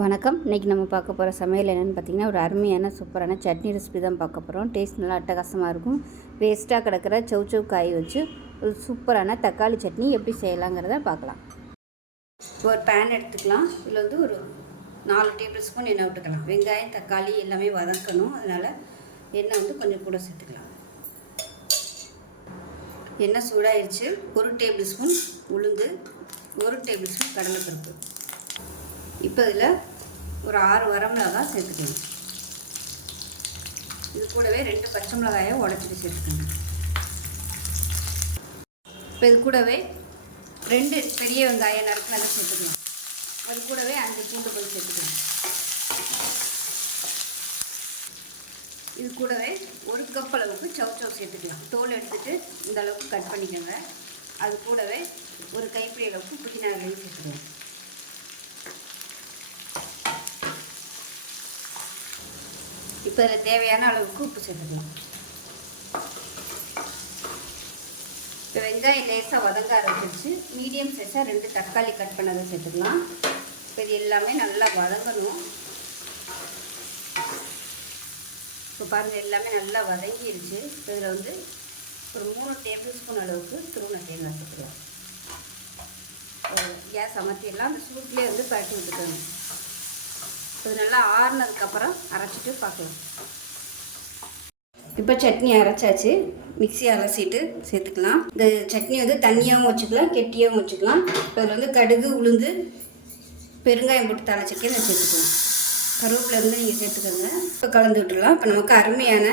வணக்கம். இன்றைக்கி நம்ம பார்க்க போகிற சமையல் என்னென்னு பார்த்தீங்கன்னா ஒரு அருமையான சூப்பரான சட்னி ரெசிபி தான் பார்க்க போகிறோம் டேஸ்ட் நல்லா அட்டகாசமாக இருக்கும். வேஸ்ட்டாக கிடக்கிற சௌ சௌ காய் வச்சு ஒரு சூப்பரான தக்காளி சட்னி எப்படி செய்யலாங்கிறத பார்க்கலாம். ஒரு பேன் எடுத்துக்கலாம். இதில் வந்து ஒரு நாலு டேபிள் ஸ்பூன் எண்ணெய் விட்டுக்கலாம். வெங்காயம் தக்காளி எல்லாமே வதக்கணும். அதனால் எண்ணெய் வந்து கொஞ்சம் கூட சேர்த்துக்கலாம். எண்ணெய் சூடாயிருச்சு. ஒரு டேபிள் ஸ்பூன் உளுந்து ஒரு டேபிள் ஸ்பூன் கடலைப்பருப்பு. இப்போ இதில் ஒரு ஆறு வரமிளகாய் சேர்த்துக்கணும் இது கூடவே ரெண்டு பச்சை மிளகாயை உடச்சிட்டு சேர்த்துக்கணும் இப்போ இது கூடவே ரெண்டு பெரிய வெங்காயம் நறுக்கினதை சேர்த்துக்கணும் அது கூடவே அஞ்சு பூண்டு போய் சேர்த்துக்கணும் இது கூடவே ஒரு கப் அளவுக்கு சவு சவு சேர்த்துக்கலாம். தோல் எடுத்துகிட்டு இந்த அளவுக்கு கட் பண்ணிக்கோங்க. அது கூடவே ஒரு கைப்பிடி அளவுக்கு புதினா இலையும் சேர்த்துக்கலாம் இப்போ இதில் தேவையான அளவுக்கு உப்பு சேர்த்துக்கலாம் இப்போ வெங்காயம் லேசாக வதங்க ஆரம்பிச்சிருச்சு. மீடியம் சைஸாக ரெண்டு தக்காளி கட் பண்ணதை சேர்த்துக்கலாம். இப்போ இது எல்லாமே நல்லா வதங்கணும். இப்போ பாருங்கள் எல்லாமே நல்லா வதங்கிருச்சு. இப்போ இதில் வந்து ஒரு மூணு டேபிள் ஸ்பூன் அளவுக்கு திருவண்ண தேங்காய் சேர்த்துக்கலாம். கேஸ் அமர்த்திடலாம். அந்த சூட்லேயே வந்து பரட்டி விட்டுக்கணும். இது நல்லா ஆறுனதுக்கப்புறம் அரைச்சிட்டு பார்க்கலாம். இப்போ சட்னி அரைச்சாச்சு. மிக்சி அலசிட்டு சேர்த்துக்கலாம். இந்த சட்னி வந்து தண்ணியாகவும் வச்சுக்கலாம் கெட்டியாகவும் வச்சுக்கலாம். இப்போ அதில் வந்து கடுகு உளுந்து பெருங்காயம் போட்டு தாளிச்சிருக்கேன் நான் சேர்த்துக்கலாம். கருவேப்பிலை இருந்து நீங்கள் சேர்த்துக்கோங்க. இப்போ கலந்து விட்டுடலாம். இப்போ நமக்கு அருமையான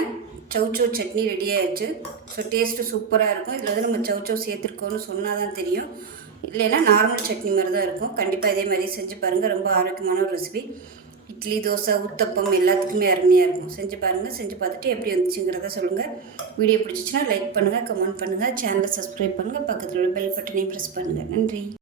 சவுச்சோ சட்னி ரெடி ஆயிடுச்சு ஸோ டேஸ்ட்டு சூப்பராக இருக்கும். இதில் வந்து நம்ம சவுச்சோ சேர்த்துருக்கோன்னு சொன்னால் தான் தெரியும். இல்லைன்னா நார்மல் சட்னி மாதிரி தான் இருக்கும். கண்டிப்பாக இதே மாதிரி செஞ்சு பாருங்கள் ரொம்ப ஆரோக்கியமான ஒரு ரெசிபி இட்லி தோசை உத்தப்பம் எல்லாத்துக்குமே அருமையாக இருக்கும். செஞ்சு பாருங்கள் செஞ்சு பார்த்துட்டு எப்படி வந்துச்சுங்கிறத சொல்லுங்கள் வீடியோ பிடிச்சிச்சின்னா லைக் பண்ணுங்கள் கமெண்ட் பண்ணுங்கள் சேனலை சப்ஸ்கிரைப் பண்ணுங்கள் பக்கத்தில் உள்ள பெல் பட்டனையும் ப்ரெஸ் பண்ணுங்கள் நன்றி.